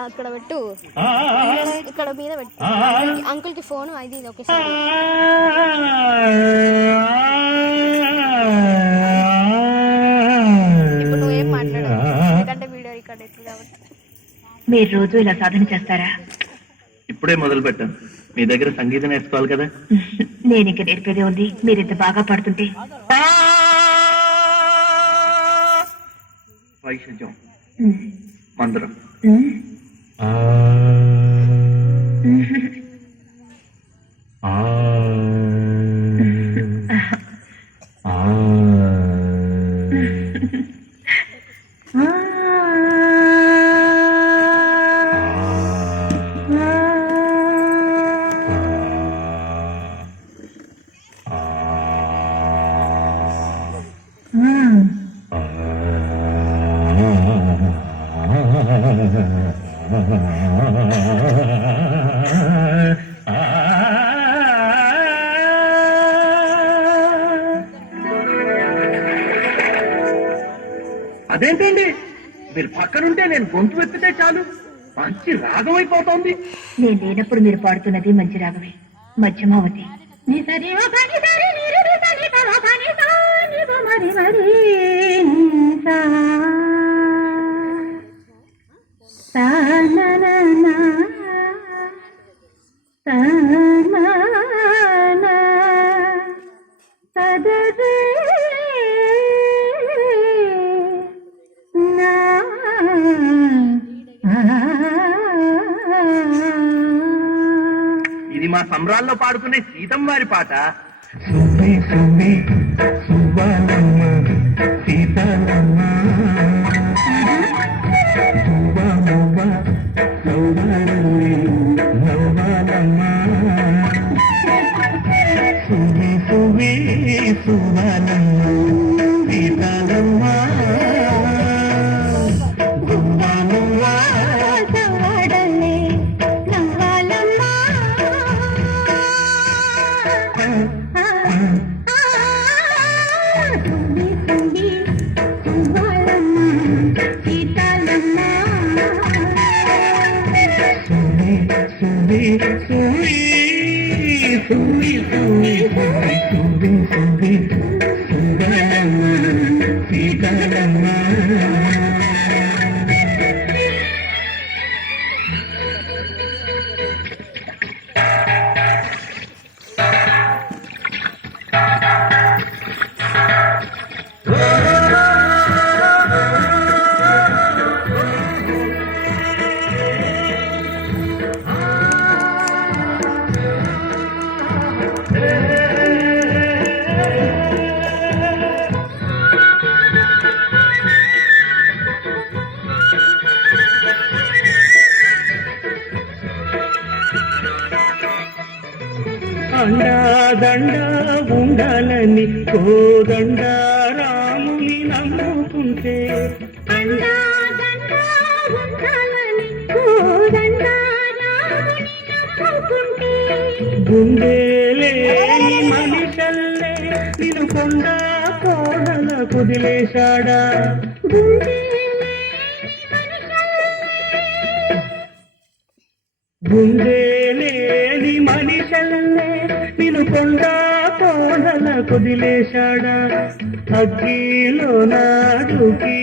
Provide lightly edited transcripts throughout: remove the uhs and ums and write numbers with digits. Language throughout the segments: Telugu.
అక్కడ పెట్టు, ఇక్కడ మీద పెట్టు. అంకుల్ కి ఫోన్ అది ఇది ఒకేసారి. ఇప్పుడు నువ్వేం మాట్లాడదు ఎందుకంటే వీడియో రికార్డ్ అవుతుంది కాబట్టి. మీరు రోజు ఇలా సాధన చేస్తారా? ఇప్పుడే మొదలు పెట్టాను. మీ దగ్గర సంగీతం నేర్చుకోవాలి కదా. నేను ఇంక నేర్పేదే ఉంది. మీరు ఇంత బాగా పాడుతుంటే. వైశజ్యం మందిరం అదేంటండి, మీరు పక్కనుంటే నేను గొంతు ఎత్తితే చాలు మంచి రాగం అయిపోతుంది. నేను లేనప్పుడు మీరు పాడుతున్నది మంచి రాగమే. మధ్యమావతి ఇది మా సంబరాల్లో పాడుకునే సీతమ్మ వారి పాట. అండాదండా ఉండాలని కోదండా రాముని నమ్ముకుంటే, గుండెలేని మనిషల్లే నిన్ను కొండ కోడల కుదిలేశాడా. గుండెలేని మనిషల్లే నిన్ను కొండ కోడల కుదిలేశాడా. అగ్గిలో నాడుకి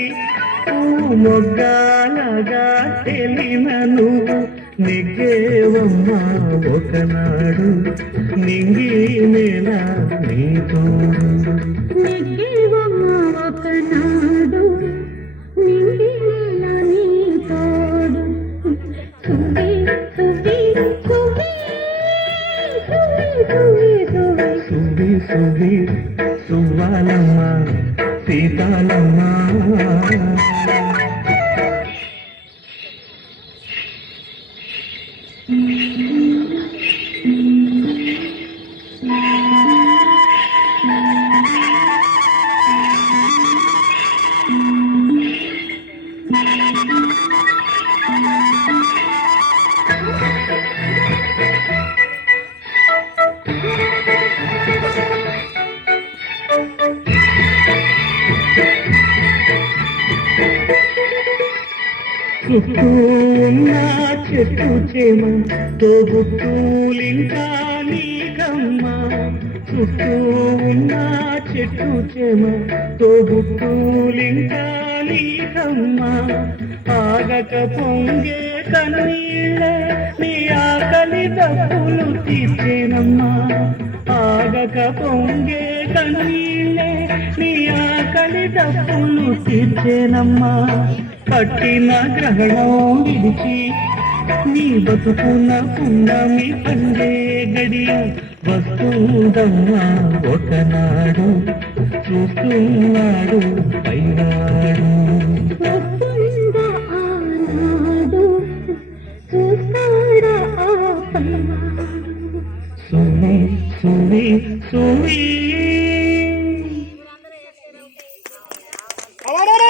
మొగ్గాలగా తెలిన నువ్వు నిగ్గేవమ్మా ఒకనాడు నింగి నేల నీ తోడు. నిగ్గేవమ్మా ఒకనాడు నింగి నేల నీ తోడు. సువి సువి సువ్వాలమ్మ సీతాలమ్మ. చుట్టూ ఉన్న చెట్టు చేమ తోబుట్టూలింకా నీకమ్మ చుట్టూ ఉన్న చెట్టు చేమ తోబుట్టూలింకా నీకమ్మ ఆగక పొంగే కన్నీళ్ళ నీ ఆకలి దప్పులు తీర్చేనమ్మా ఆగక పొంగే కన్నీళ్ళే నీ ఆకలి దప్పులు తీర్చేనమ్మా పట్టిన గ్రహణం విడిచి నీ బతుకున్న పున్నమి పండే గడియ వస్తుందమ్మా ఒకనాడు చూస్తున్నాడు పైనాడు సువి సువి సువి